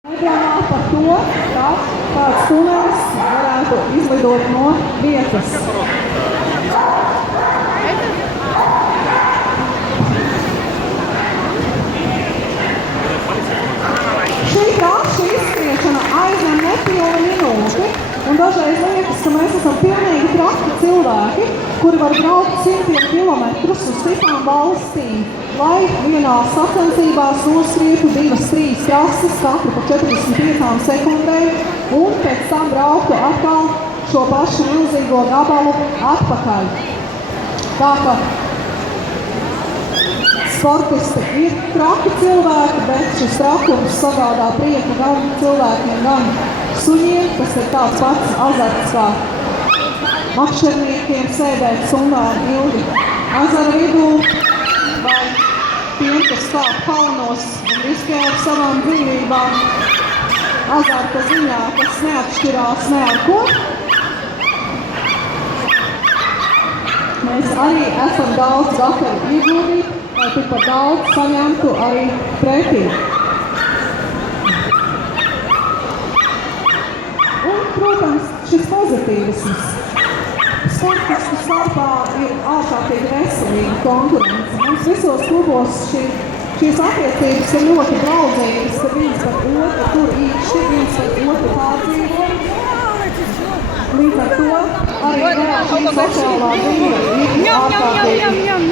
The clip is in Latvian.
Domā par to, ka kāds tunelis varētu izlidot no vietas. Šī trasa izskriešana aizņem nepilnu minūti, un dažreiz liekas, ka mēs esam pilnīgi traki cilvēki, kuri var braukt simtiem kilometrus uz citām valstīm, lai vienā sacensībās noskrietu 2-3 trases, katru pa 45 sekundēm, un pēc tam brauktu atkal šo pašu milzīgo gabalu atpakaļ. Tā ka sportisti ir traki cilvēki, bet šis trakums sagādā prieku gan cilvēkiem, gan suņiem, kas ir tāds pats azarts kā makšķerniekiem sēdēt stundām ilgi ezera vidū, vai tiem, kas stāv kalnos un riskē ar savām dzīvībām azarta ziņā, kas neatšķirās ne ar ko. Mēs arī esam daudz gatavi ieguldīt, lai tikpat daudz saņemtu arī pretī. Un, protams, šis pozitīvisms. Sportistu starpā ir ārkārtīgi veselīga konkurence. Mums visos klubos šīs attiecības ir ļoti draudzīgas, ka viens par otru tur īkšķi, viens par otru pārdzīvo. Līdz ar to arī vēl šī sociālā dzīve ir ārkārtīgi